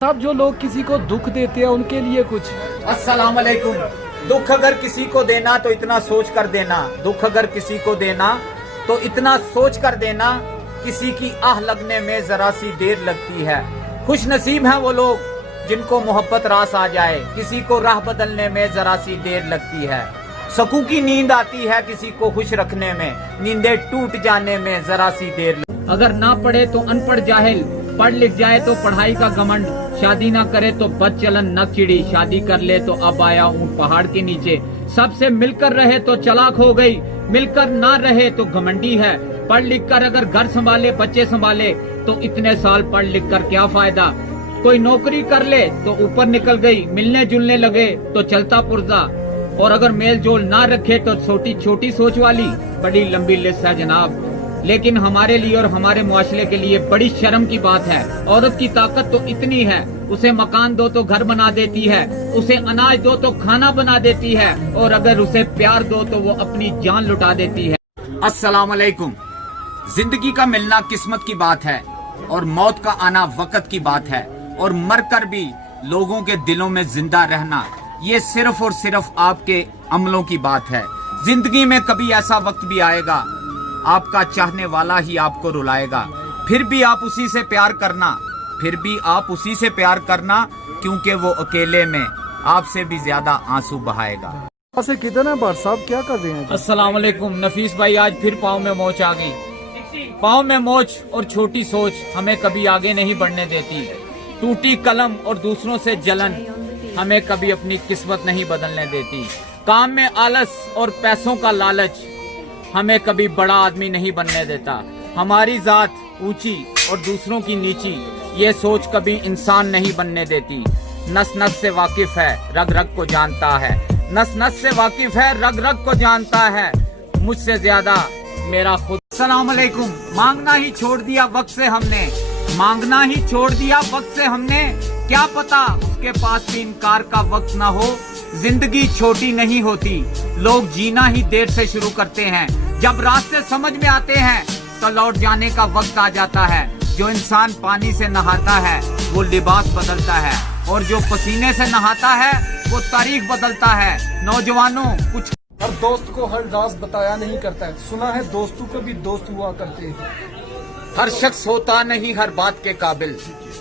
साहब जो लोग किसी को दुख देते हैं उनके लिए कुछ। अस्सलाम वालेकुम। दुख अगर किसी को देना तो इतना सोच कर देना, दुख अगर किसी को देना तो इतना सोच कर देना, किसी की आह लगने में जरा सी देर लगती है। खुश नसीब हैं वो लोग जिनको मोहब्बत रास आ जाए, किसी को राह बदलने में जरा सी देर लगती है। सकूं की नींद आती है किसी को खुश रखने में, नींदें टूट जाने में जरा सी देर। अगर ना पढ़े तो अनपढ़ जाहिल, पढ़ लिख जाए तो पढ़ाई का घमंड, शादी ना करे तो बदचलन न चिड़ी, शादी कर ले तो अब आया ऊंट पहाड़ के नीचे। सबसे मिलकर रहे तो चालाक हो गई, मिलकर ना रहे तो घमंडी है। पढ़ लिख कर अगर घर संभाले बच्चे संभाले तो इतने साल पढ़ लिख कर क्या फायदा। कोई नौकरी कर ले तो ऊपर निकल गई, मिलने जुलने लगे तो चलता पुर्जा, और अगर मेल जोल ना रखे तो छोटी छोटी सोच वाली। बड़ी लंबी लिस्ट है जनाब, लेकिन हमारे लिए और हमारे मुआशरे के लिए बड़ी शर्म की बात है। औरत की ताकत तो इतनी है, उसे मकान दो तो घर बना देती है, उसे अनाज दो तो खाना बना देती है, और अगर उसे प्यार दो तो वो अपनी जान लुटा देती है। अस्सलाम वालेकुम। जिंदगी का मिलना किस्मत की बात है और मौत का आना वक्त की बात है, और मरकर भी लोगों के दिलों में जिंदा रहना ये सिर्फ और सिर्फ आपके अमलों की बात है। जिंदगी में कभी ऐसा वक्त भी आएगा आपका चाहने वाला ही आपको रुलाएगा, फिर भी आप उसी से प्यार करना, फिर भी आप उसी से प्यार करना, क्योंकि वो अकेले में आपसे भी ज्यादा आंसू बहाएगा। से कितना बार साहब क्या कर रहे हैं? अस्सलाम वालेकुम। नफीस भाई आज फिर पाँव में मोच आ गई। पाँव में मोच और छोटी सोच हमें कभी आगे नहीं बढ़ने देती। टूटी कलम और दूसरों से जलन हमें कभी अपनी किस्मत नहीं बदलने देती। काम में आलस और पैसों का लालच हमें कभी बड़ा आदमी नहीं बनने देता। हमारी जात ऊंची और दूसरों की नीची, ये सोच कभी इंसान नहीं बनने देती। नस नस से वाकिफ है, रग रग को जानता है, नस नस से वाकिफ है, रग रग को जानता है, मुझसे ज्यादा मेरा खुद। अस्सलाम वालेकुम। मांगना ही छोड़ दिया वक्त से हमने, मांगना ही छोड़ दिया वक्त से हमने, क्या पता उसके पास भी इनकार का वक्त ना हो। जिंदगी छोटी नहीं होती, लोग जीना ही देर से शुरू करते हैं। जब रास्ते समझ में आते हैं तो लौट जाने का वक्त आ जाता है। जो इंसान पानी से नहाता है वो लिबास बदलता है, और जो पसीने से नहाता है वो तारीख बदलता है। नौजवानों कुछ हर दोस्त को हर राज बताया नहीं करता है, सुना है दोस्तों को भी दोस्त हुआ करते हैं। हर शख्स होता नहीं हर बात के काबिल,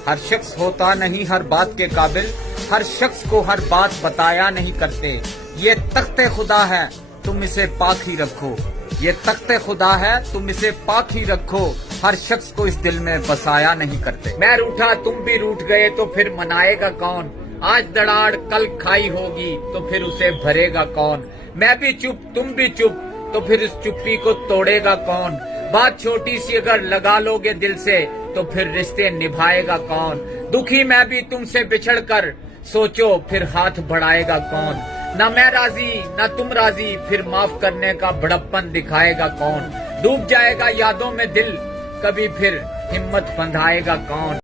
हर शख्स होता नहीं हर बात के काबिल, हर शख्स को हर बात बताया नहीं करते। ये तख्ते खुदा है तुम इसे पाक ही रखो, ये तख्ते खुदा है तुम इसे पाक ही रखो, हर शख्स को इस दिल में बसाया नहीं करते। मैं रूठा तुम भी रूठ गए तो फिर मनाएगा कौन, आज दड़ाड़ कल खाई होगी तो फिर उसे भरेगा कौन। मैं भी चुप तुम भी चुप तो फिर इस चुप्पी को तोड़ेगा कौन। बात छोटी सी अगर लगा लोगे दिल से तो फिर रिश्ते निभाएगा कौन। दुखी मैं भी तुमसे बिछड़ कर, सोचो फिर हाथ बढ़ाएगा कौन। न मैं राजी न तुम राजी, फिर माफ करने का बड़प्पन दिखाएगा कौन। डूब जाएगा यादों में दिल, कभी फिर हिम्मत बंधाएगा कौन।